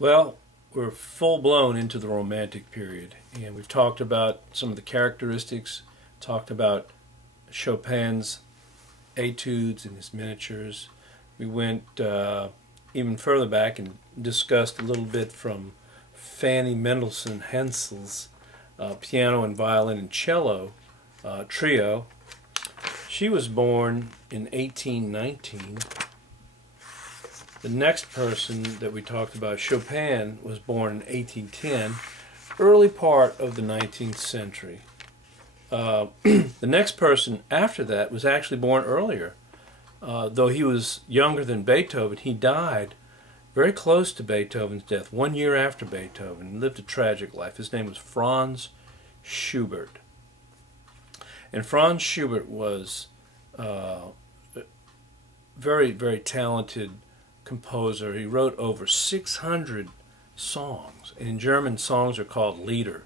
Well, we're full-blown into the Romantic period, and we've talked about some of the characteristics, talked about Chopin's etudes and his miniatures. We went even further back and discussed a little bit from Fanny Mendelssohn Hensel's piano and violin and cello trio. She was born in 1819. The next person that we talked about, Chopin, was born in 1810, early part of the 19th century. The next person after that was actually born earlier. Though he was younger than Beethoven, he died very close to Beethoven's death, 1 year after Beethoven. He lived a tragic life. His name was Franz Schubert. And Franz Schubert was a very, very talented composer. He wrote over 600 songs. In German, songs are called Lieder,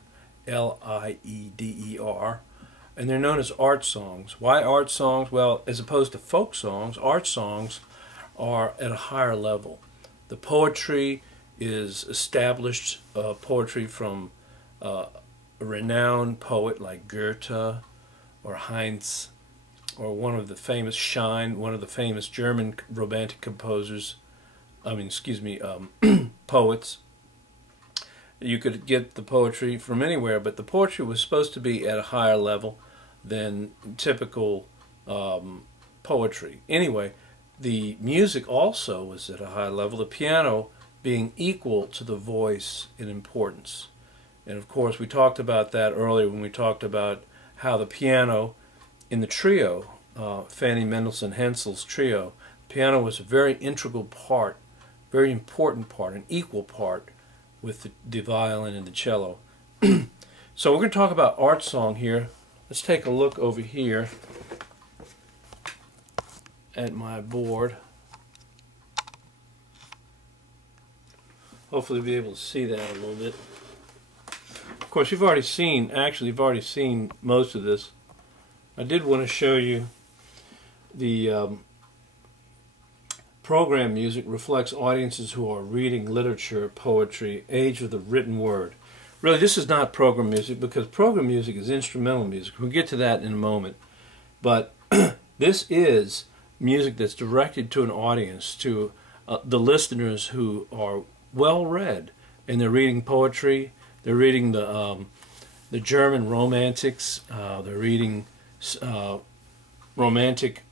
L-I-E-D-E-R, and they're known as art songs. Why art songs? Well, as opposed to folk songs, art songs are at a higher level. The poetry is established poetry from a renowned poet like Goethe or Heinz, or one of the famous one of the famous German Romantic composers. Poets. You could get the poetry from anywhere, but the poetry was supposed to be at a higher level than typical poetry. Anyway, the music also was at a high level, the piano being equal to the voice in importance. And of course, we talked about that earlier when we talked about how the piano in the trio, Fanny Mendelssohn Hensel's trio, piano was a very integral part, very important part, an equal part with the violin and the cello. So we're going to talk about art song here. Let's take a look over here at my board. Hopefully you'll be able to see that a little bit. Of course, you've already seen most of this. I did want to show you the program music reflects audiences who are reading literature, poetry, age of the written word. Really, this is not program music, because program music is instrumental music. We'll get to that in a moment. But this is music that's directed to an audience, to the listeners who are well-read, and they're reading poetry, they're reading the German romantics, they're reading romantic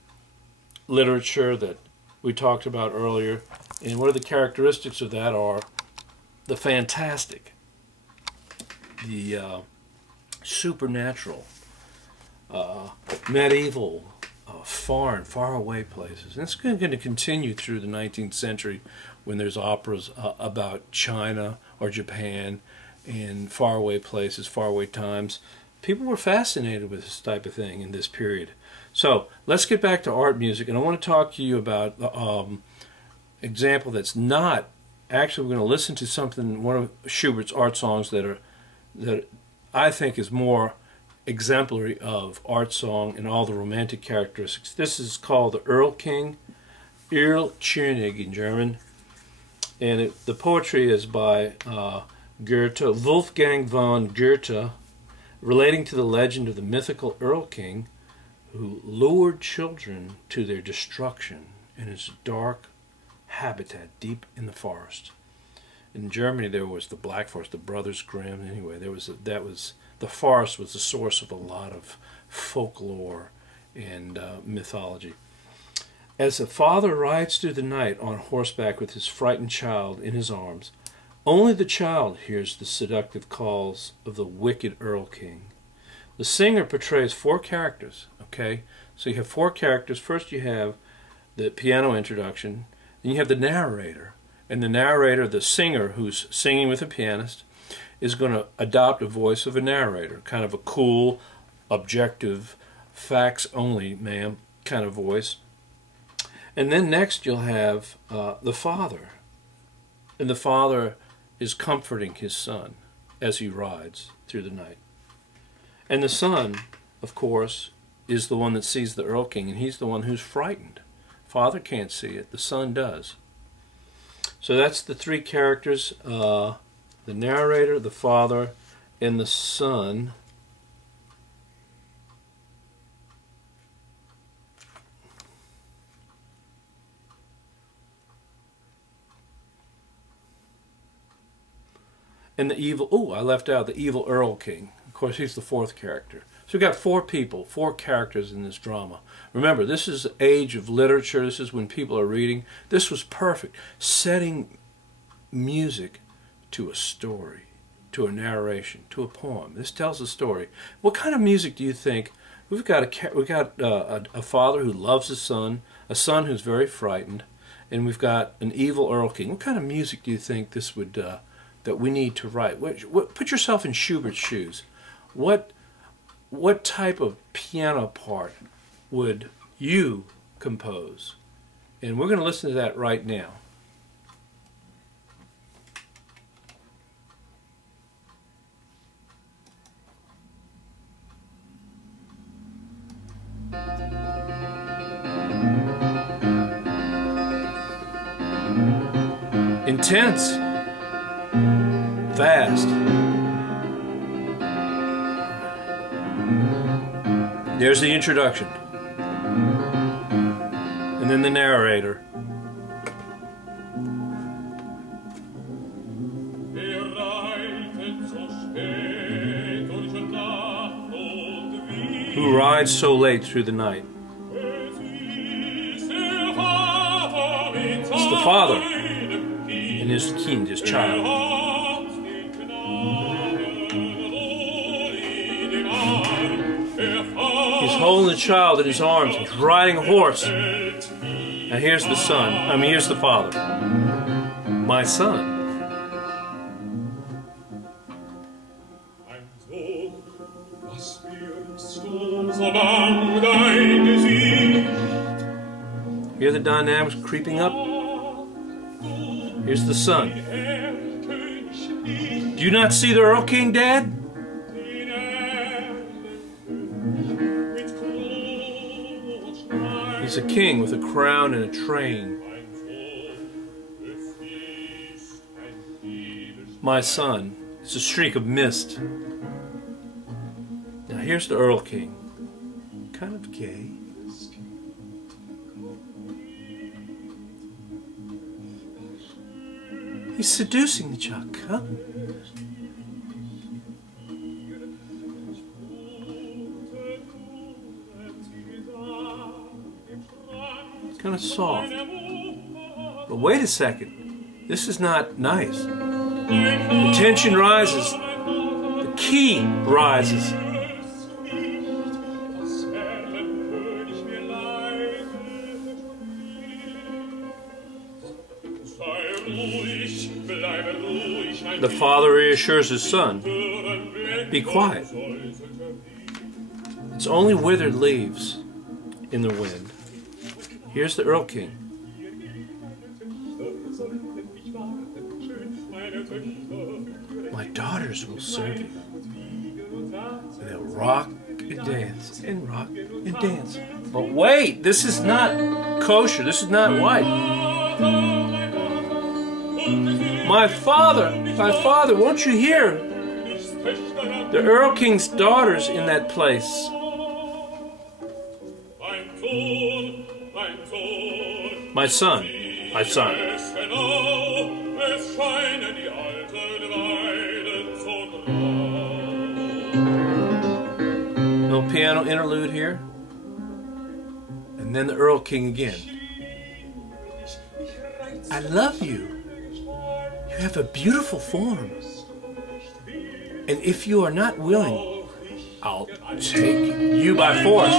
literature that we talked about earlier. And one of the characteristics of that are the fantastic, the supernatural, medieval, far and far away places. And it's going to continue through the 19th century when there's operas about China or Japan and faraway places, faraway times. People were fascinated with this type of thing in this period. So let's get back to art music, and I want to talk to you about an example that's not actually. We're going to listen to something, one of Schubert's art songs that I think is more exemplary of art song and all the romantic characteristics. This is called the Erlking, Erlkönig in German, and the poetry is by Goethe, Wolfgang von Goethe, relating to the legend of the mythical Erlking who lured children to their destruction in his dark habitat deep in the forest. In Germany, there was the Black Forest, the Brothers Grimm. Anyway, the forest was the source of a lot of folklore and mythology. As a father rides through the night on horseback with his frightened child in his arms, only the child hears the seductive calls of the wicked Erlking. The singer portrays four characters, okay? So you have four characters. First you have the piano introduction, then you have the narrator. And the narrator, the singer who's singing with a pianist, is going to adopt a voice of a narrator, kind of a cool, objective, facts-only, ma'am, kind of voice. And then next you'll have the father. And the father is comforting his son as he rides through the night. And the son, of course, is the one that sees the Erlking, and he's the one who's frightened. Father can't see it, the son does. So So that's the three characters, the narrator, the father, and the son. And the evil, oh, I left out the evil Earl King. Of course, he's the fourth character. So we've got four people, four characters in this drama. Remember, this is the age of literature. This is when people are reading. This was perfect. Setting music to a story, to a narration, to a poem. This tells a story. What kind of music do you think? We've got a father who loves his son, a son who's very frightened, and we've got an evil Earl King. What kind of music do you think this would that we need to write? Put yourself in Schubert's shoes. What type of piano part would you compose? And we're going to listen to that right now. Intense. Fast. There's the introduction. And then the narrator. Who rides so late through the night? It's the father and his kind, his child. He's holding the child in his arms. He's riding a horse. Now here's the son. I mean, here's the father. My son. Hear the dynamics creeping up? Here's the son. Do you not see the Earl King, Dad? He's a king with a crown and a train. My son. It's a streak of mist. Now here's the Earl King. Kind of gay. He's seducing the child. Come. Kind of soft. But wait a second. This is not nice. The tension rises. The key rises. The father reassures his son, be quiet. It's only withered leaves in the wind. Here's the Earl King. My daughters will serve you. They'll rock and dance and rock and dance. But wait, this is not kosher. This is not white. My father, won't you hear? The Earl King's daughters in that place. My son, my son. Little piano interlude here. And then the Earl King again. I love you. You have a beautiful form. And if you are not willing, I'll take you by force.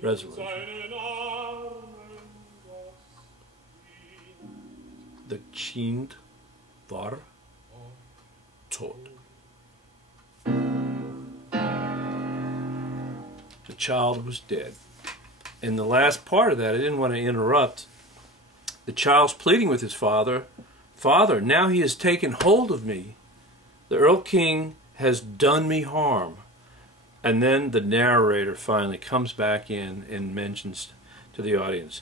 resolution. The Kind war tot. The child was dead. And the last part of that, I didn't want to interrupt. The child's pleading with his father, "Father, now he has taken hold of me. The Earl King has done me harm." And then the narrator finally comes back in and mentions to the audience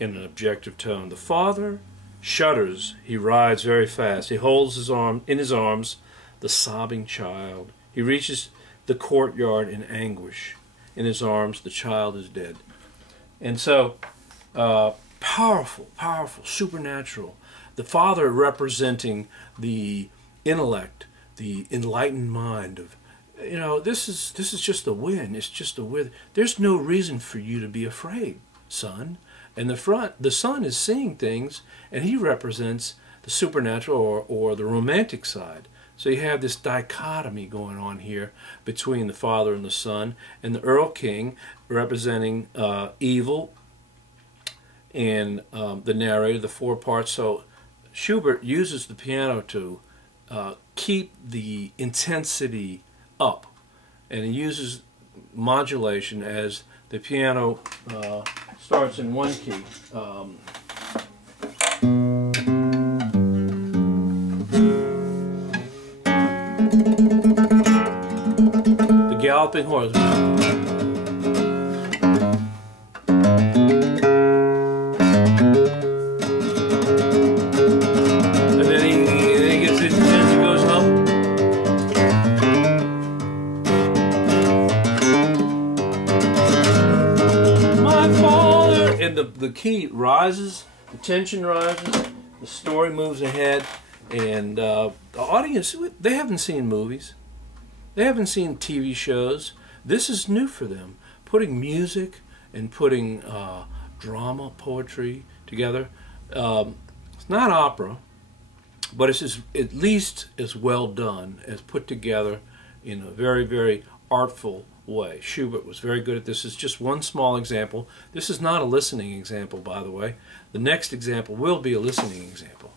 in an objective tone, "The father shudders. He rides very fast. He holds his arm in his arms the sobbing child. He reaches the courtyard in anguish. In his arms, the child is dead." And so, powerful, powerful, supernatural. The father representing the intellect, the enlightened mind of, you know, this is just a win. It's just a win. There's no reason for you to be afraid, son. And the son is seeing things, and he represents the supernatural or the romantic side. So you have this dichotomy going on here between the father and the son, and the Earl King representing evil, and the narrator, the four parts. So Schubert uses the piano to keep the intensity up, and he uses modulation as the piano starts in one key. The galloping horse. And then he gets it as he goes up. My father! And the key rises, the tension rises, the story moves ahead, and the audience, they haven't seen movies. They haven't seen TV shows. This is new for them. Putting music and putting drama, poetry together. It's not opera, but it's at least as well done, as put together in a very, very artful way. Schubert was very good at this. It's just one small example. This is not a listening example, by the way. The next example will be a listening example.